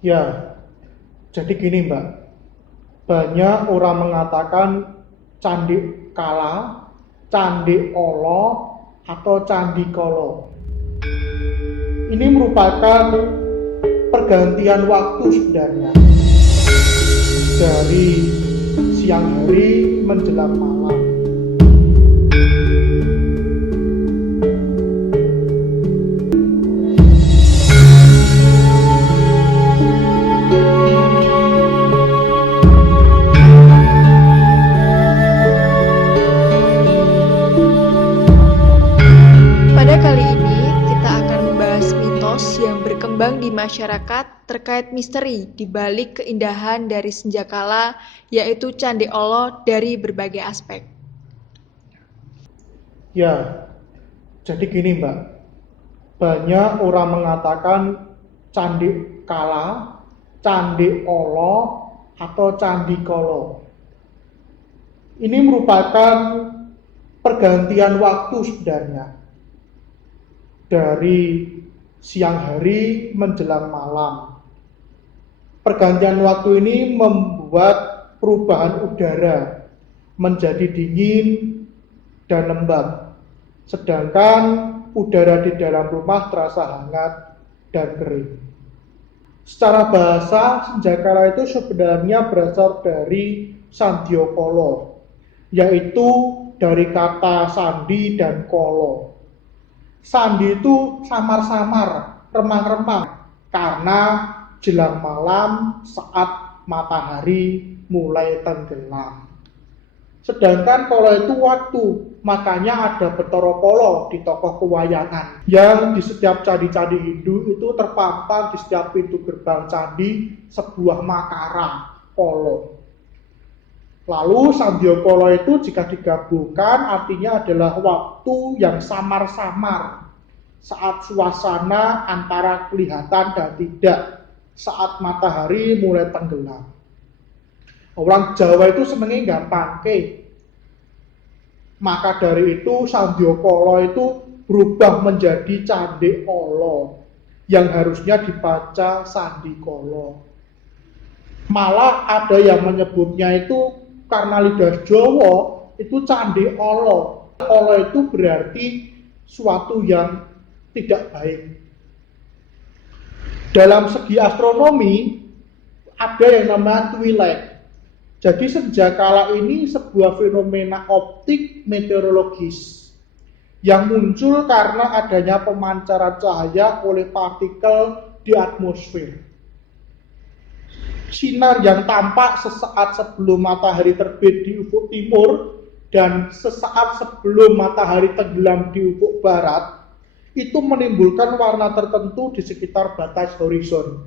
Ya, jadi gini Mbak, banyak orang mengatakan Candi Kala, Candi Olo, atau Candi Kolo. Ini merupakan pergantian waktu sebenarnya dari siang hari menjelang malam. Pada kali ini, kita akan membahas mitos yang berkembang di masyarakat terkait misteri di balik keindahan dari senjakala, yaitu Candi Olo dari berbagai aspek. Ya, jadi gini Mbak, banyak orang mengatakan Candi Kala, Candi Olo, atau Candi Kolo. Ini merupakan pergantian waktu sebenarnya dari siang hari menjelang malam. Pergantian waktu ini membuat perubahan udara menjadi dingin dan lembab, sedangkan udara di dalam rumah terasa hangat dan kering. Secara bahasa, senjakala itu sebenarnya berasal dari Sandiokolo, yaitu dari kata sandi dan kolo. Sandi itu samar-samar, remang-remang, karena jelang malam saat matahari mulai tenggelam. Sedangkan kolo itu waktu, makanya ada Bathara Kala di tokoh pewayangan yang di setiap candi-candi Hindu itu terpampang di setiap pintu gerbang candi sebuah makara kolo. Lalu Sandiokolo itu jika digabungkan artinya adalah waktu yang samar-samar saat suasana antara kelihatan dan tidak, saat matahari mulai tenggelam. Orang Jawa itu senengnya gampangke. Maka dari itu Sandiokolo itu berubah menjadi Candi Olo yang harusnya dibaca Sandikolo. Malah ada yang menyebutnya itu karena lidah Jawa itu Candi Olo. Olo itu berarti suatu yang tidak baik. Dalam segi astronomi ada yang namanya twilight. Jadi senjakala ini sebuah fenomena optik meteorologis yang muncul karena adanya pemancaran cahaya oleh partikel di atmosfer. Sinar yang tampak sesaat sebelum matahari terbit di ufuk timur dan sesaat sebelum matahari tenggelam di ufuk barat itu menimbulkan warna tertentu di sekitar batas horizon,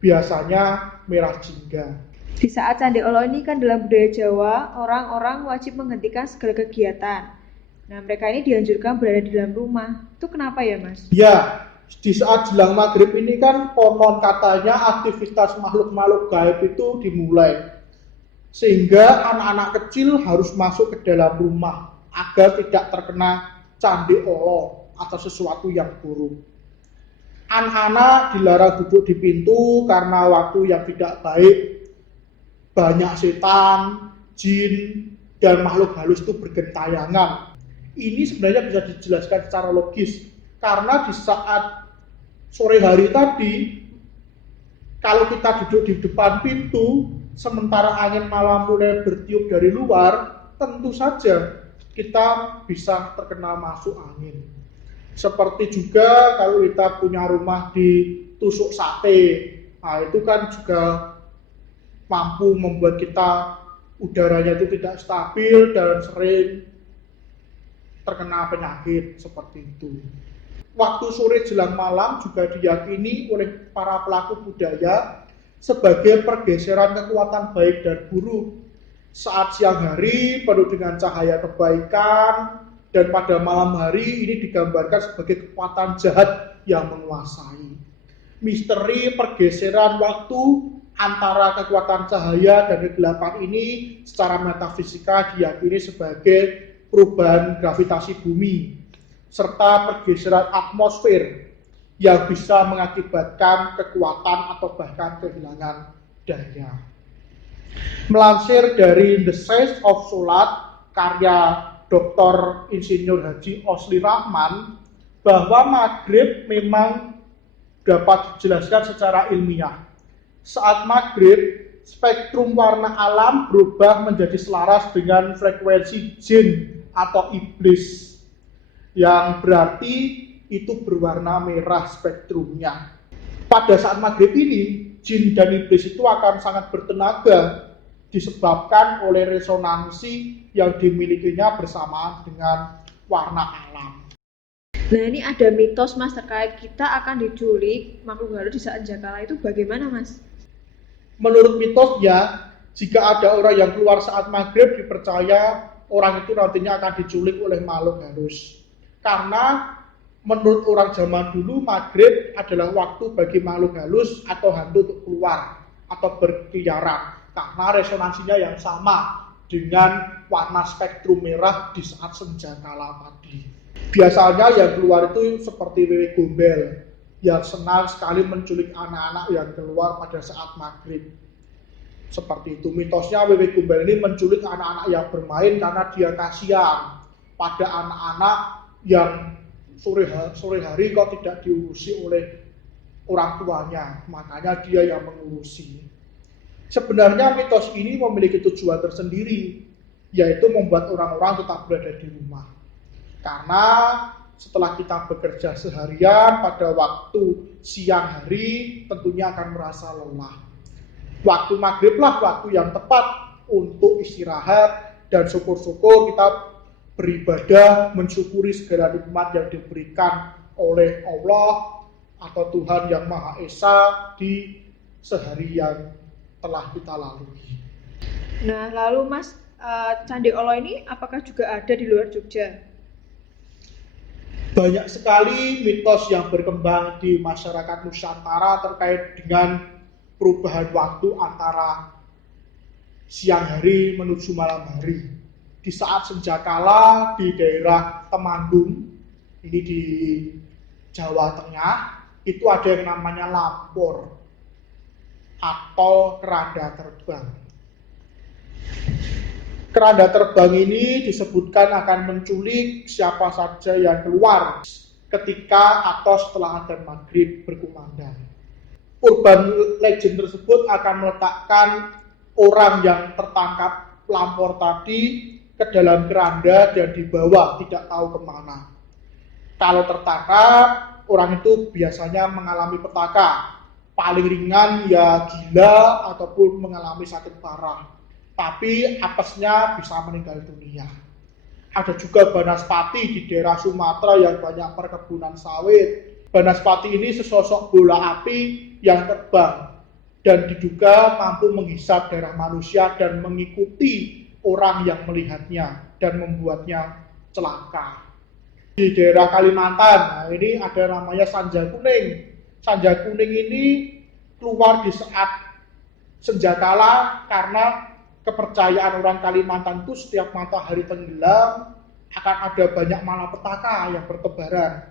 biasanya merah jingga. Di saat Candi Olo ini kan dalam budaya Jawa, orang-orang wajib menghentikan segala kegiatan. Nah, mereka ini dianjurkan berada di dalam rumah. Itu kenapa ya, Mas? Ya, di saat jelang maghrib ini kan konon katanya aktivitas makhluk-makhluk gaib itu dimulai. Sehingga anak-anak kecil harus masuk ke dalam rumah agar tidak terkena Candi Olo atau sesuatu yang buruk. Anak-anak dilarang duduk di pintu karena waktu yang tidak baik. Banyak setan, jin, dan makhluk halus itu bergentayangan. Ini sebenarnya bisa dijelaskan secara logis. Karena di saat sore hari tadi, kalau kita duduk di depan pintu, sementara angin malam mulai bertiup dari luar, tentu saja kita bisa terkena masuk angin. Seperti juga kalau kita punya rumah di tusuk sate, nah itu kan juga mampu membuat kita udaranya itu tidak stabil dan sering terkena penyakit seperti itu. Waktu sore jelang malam juga diyakini oleh para pelaku budaya sebagai pergeseran kekuatan baik dan buruk. Saat siang hari penuh dengan cahaya kebaikan dan pada malam hari ini digambarkan sebagai kekuatan jahat yang menguasai. Misteri pergeseran waktu antara kekuatan cahaya dan kegelapan ini secara metafisika diyakini sebagai perubahan gravitasi bumi serta pergeseran atmosfer yang bisa mengakibatkan kekuatan atau bahkan kehilangan daya. Melansir dari The Science of Salat karya Dr. Insinyur Haji Osli Rahman, bahwa maghrib memang dapat dijelaskan secara ilmiah. Saat maghrib, spektrum warna alam berubah menjadi selaras dengan frekuensi jin atau iblis, yang berarti itu berwarna merah spektrumnya. Pada saat maghrib ini, jin dan iblis itu akan sangat bertenaga disebabkan oleh resonansi yang dimilikinya bersamaan dengan warna alam. Nah, ini ada mitos Mas terkait kita akan diculik makhluk halus di saat senjakala itu bagaimana Mas? Menurut mitosnya, jika ada orang yang keluar saat maghrib, dipercaya orang itu nantinya akan diculik oleh makhluk halus. Karena menurut orang zaman dulu, maghrib adalah waktu bagi makhluk halus atau hantu untuk keluar atau berkeliaran, karena resonansinya yang sama dengan warna spektrum merah di saat senjakala tadi. Biasanya yang keluar itu seperti wewe gombel yang senang sekali menculik anak-anak yang keluar pada saat maghrib. Seperti itu, mitosnya wewe gombel ini menculik anak-anak yang bermain karena dia kasihan pada anak-anak yang sore hari kok tidak diurusi oleh orang tuanya, makanya dia yang mengurusi. Sebenarnya mitos ini memiliki tujuan tersendiri, yaitu membuat orang-orang tetap berada di rumah. Karena setelah kita bekerja seharian, pada waktu siang hari tentunya akan merasa lelah. Waktu maghriblah waktu yang tepat untuk istirahat dan syukur-syukur kita beribadah, mensyukuri segala nikmat yang diberikan oleh Allah atau Tuhan Yang Maha Esa di sehari yang telah kita lalui. Nah, lalu Mas, Candi Olo ini apakah juga ada di luar Jogja? Banyak sekali mitos yang berkembang di masyarakat Nusantara terkait dengan perubahan waktu antara siang hari menuju malam hari. Di saat senjakala di daerah Temanggung, ini di Jawa Tengah, itu ada yang namanya lampor atau keranda terbang. Keranda terbang ini disebutkan akan menculik siapa saja yang keluar ketika atau setelah adzan maghrib berkumandang. Urban legend tersebut akan meletakkan orang yang tertangkap lampor tadi ke dalam keranda dan dibawa tidak tahu kemana. Kalau tertangkap, orang itu biasanya mengalami petaka. Paling ringan ya gila ataupun mengalami sakit parah. Tapi apesnya bisa meninggal dunia. Ada juga banaspati di daerah Sumatera yang banyak perkebunan sawit. Banaspati ini sesosok bola api yang terbang dan diduga mampu menghisap darah manusia dan mengikuti orang yang melihatnya dan membuatnya celaka. Di daerah Kalimantan, nah ini ada namanya Sanja Kuning. Sanja Kuning ini keluar di saat senjakala karena kepercayaan orang Kalimantan itu setiap matahari tenggelam akan ada banyak malapetaka yang bertebaran.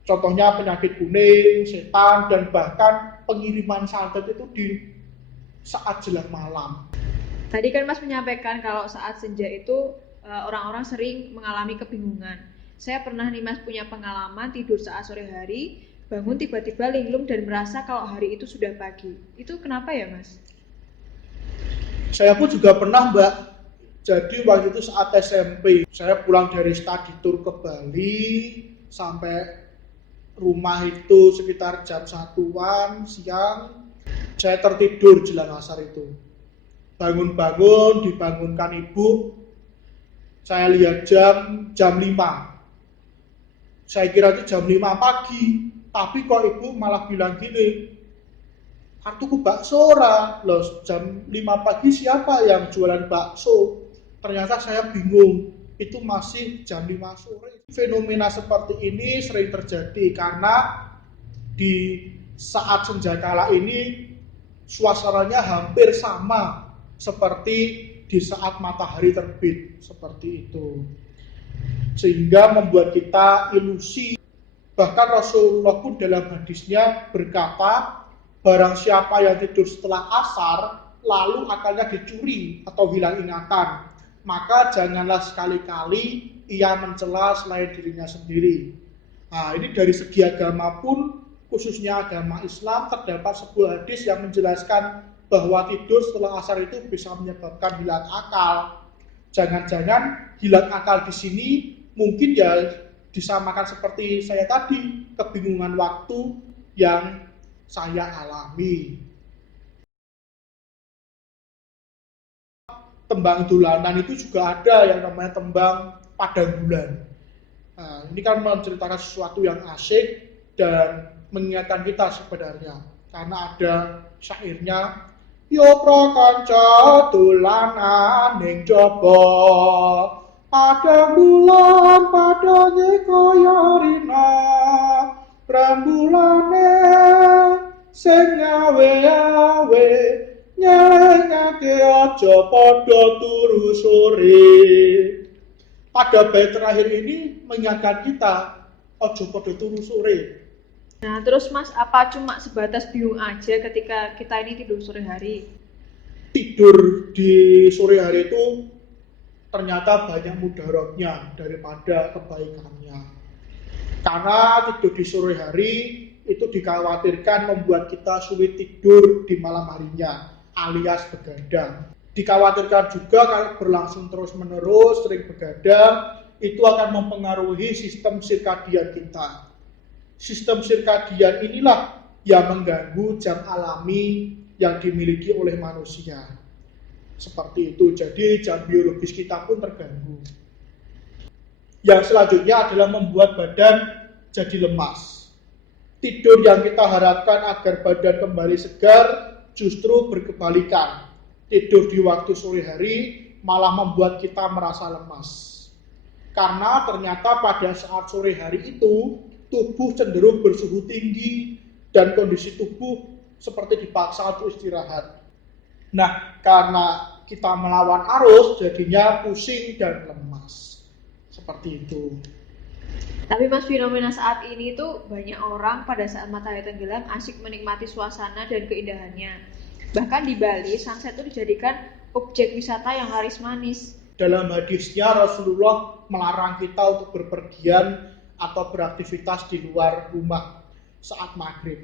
Contohnya penyakit kuning, setan, dan bahkan pengiriman santet itu di saat jelang malam. Tadi kan Mas menyampaikan kalau saat senja itu orang-orang sering mengalami kebingungan. Saya pernah nih Mas punya pengalaman tidur saat sore hari, bangun tiba-tiba linglung dan merasa kalau hari itu sudah pagi. Itu kenapa ya Mas? Saya pun juga pernah Mbak. Jadi waktu itu saat SMP, saya pulang dari study tour ke Bali, sampai rumah itu sekitar jam 1-an siang. Saya tertidur jelang asar itu. Bangun-bangun, dibangunkan ibu. Saya lihat jam 5. Saya kira itu jam 5 pagi, tapi kok ibu malah bilang gini, "Kartuku bakso ora." Loh, jam 5 pagi siapa yang jualan bakso? Ternyata saya bingung, itu masih jam 5 sore. Fenomena seperti ini sering terjadi karena di saat senjakala ini suasananya hampir sama seperti di saat matahari terbit, seperti itu. Sehingga membuat kita ilusi Bahkan Rasulullah pun dalam hadisnya berkata, barang siapa yang tidur setelah asar, lalu akalnya dicuri atau hilang ingatan, maka janganlah sekali-kali ia mencela selain dirinya sendiri. Nah, ini dari segi agama pun, khususnya agama Islam, terdapat sebuah hadis yang menjelaskan bahwa tidur setelah asar itu bisa menyebabkan hilang akal. Jangan-jangan hilang akal di sini mungkin ya disamakan seperti saya tadi, kebingungan waktu yang saya alami. Tembang dolanan itu juga ada yang namanya tembang padang bulan. Nah, ini kan menceritakan sesuatu yang asyik dan mengingatkan kita sebenarnya, karena ada syairnya, yo prakanca dolanan ning jaba padang bulan padane kaya rina rembulane sing ngawe-awe nyengake aja padha turu sore. Pada bait terakhir ini mengingatkan kita aja padha turu sore. Nah, terus Mas, apa cuma sebatas bingung aja ketika kita ini tidur sore hari? Tidur di sore hari itu ternyata banyak mudaratnya daripada kebaikannya. Karena tidur di sore hari itu dikhawatirkan membuat kita sulit tidur di malam harinya, alias begadang. Dikhawatirkan juga kalau berlangsung terus-menerus, sering begadang, itu akan mempengaruhi sistem sirkadian kita. Sistem sirkadian inilah yang mengganggu jam alami yang dimiliki oleh manusia. Seperti itu, jadi jam biologis kita pun terganggu. Yang selanjutnya adalah membuat badan jadi lemas. Tidur yang kita harapkan agar badan kembali segar justru berkebalikan. Tidur di waktu sore hari malah membuat kita merasa lemas. Karena ternyata pada saat sore hari itu, tubuh cenderung bersuhu tinggi dan kondisi tubuh seperti dipaksa untuk istirahat. Nah, karena kita melawan arus, jadinya pusing dan lemas. Seperti itu. Tapi Mas, fenomena saat ini tuh banyak orang pada saat matahari tenggelam asik menikmati suasana dan keindahannya. Bahkan di Bali, sunset itu dijadikan objek wisata yang laris manis. Dalam hadisnya Rasulullah melarang kita untuk berpergian atau beraktivitas di luar rumah saat maghrib.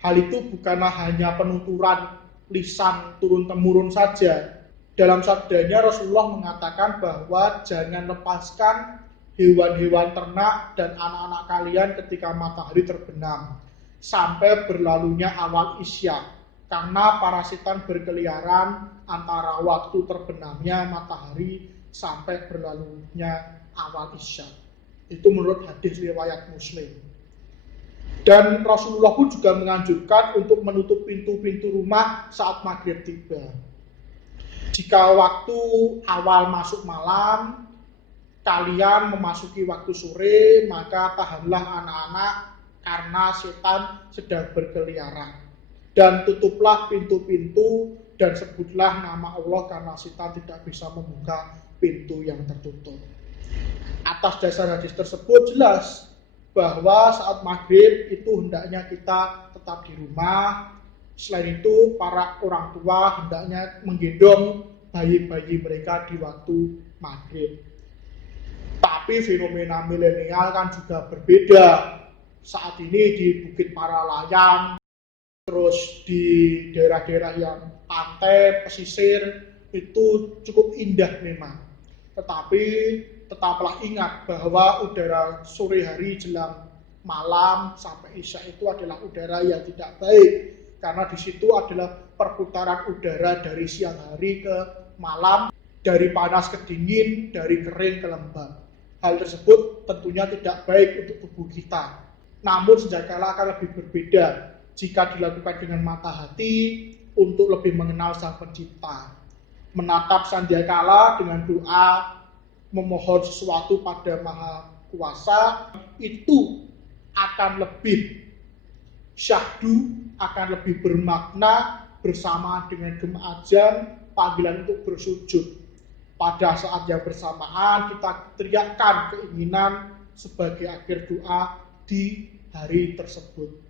Hal itu bukanlah hanya penuturan lisan turun-temurun saja. Dalam sabdanya Rasulullah mengatakan bahwa jangan lepaskan hewan-hewan ternak dan anak-anak kalian ketika matahari terbenam sampai berlalunya awal isya, karena parasitan berkeliaran antara waktu terbenamnya matahari sampai berlalunya awal isya. Itu menurut hadis riwayat Muslim. Dan Rasulullah pun juga menganjurkan untuk menutup pintu-pintu rumah saat maghrib tiba. Jika waktu awal masuk malam, kalian memasuki waktu sore, maka tahanlah anak-anak karena setan sedang berkeliaran. Dan tutuplah pintu-pintu dan sebutlah nama Allah karena setan tidak bisa membuka pintu yang tertutup. Atas dasar hadis tersebut jelas bahwa saat maghrib itu hendaknya kita tetap di rumah. Selain itu, para orang tua hendaknya menggendong bayi-bayi mereka di waktu maghrib. Tapi fenomena milenial kan juga berbeda. Saat ini di Bukit Paralayang, terus di daerah-daerah yang pantai, pesisir, itu cukup indah memang. Tetapi tetaplah ingat bahwa udara sore hari jelang malam sampai isya itu adalah udara yang tidak baik. Karena di situ adalah perputaran udara dari siang hari ke malam, dari panas ke dingin, dari kering ke lembab. Hal tersebut tentunya tidak baik untuk tubuh kita. Namun senjakala akan lebih berbeda jika dilakukan dengan mata hati untuk lebih mengenal Sang Pencipta. Menatap sandiakala dengan doa, memohon sesuatu pada Maha Kuasa, itu akan lebih syahdu, akan lebih bermakna bersama dengan gema azan, panggilan untuk bersujud. Pada saat yang bersamaan kita teriakkan keinginan sebagai akhir doa, di hari tersebut.